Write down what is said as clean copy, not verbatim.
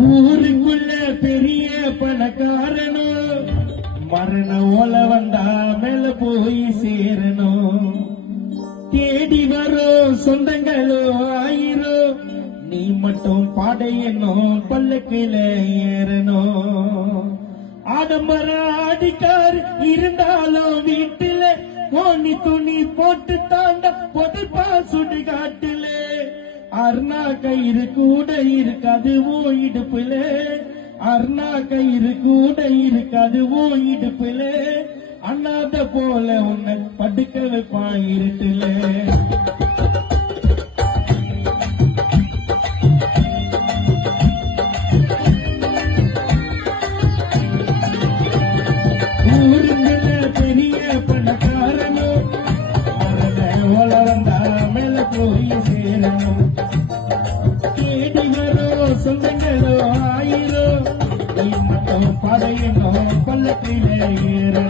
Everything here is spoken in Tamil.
ஊருக்குள்ள பெரிய பணக்காரனோ மரண ஓல வந்தா மேல போய் சேரணும். தேடி வரும் சொந்தங்களோ ஆயிரம், நீ மட்டும் பாடையணும் பல்லக்கில ஏறணும். ஆடம்பர ஆடிக்கார் இருந்தாலும் வீட்டுல ஓனி துணி போட்டு தாண்ட பொதுப்பா சுடுகாட்டுல. அருணா கயிறு கூட இருக்காது ஓ இடுப்புல, அருணா கயிறு கூட இருக்காது ஓ இடுப்புல. அண்ணாத போல உன்னை படுக்க வைப்பான் இருட்டுல. ஊருங்கள பெரிய பணக்காரனோ மரண ஓல வந்தா மேல போய் சேரணும். தேடி வரும் சொந்தங்களோ ஆயிரம், நீ மட்டும் படையணும் பல்லக்கில ஏற.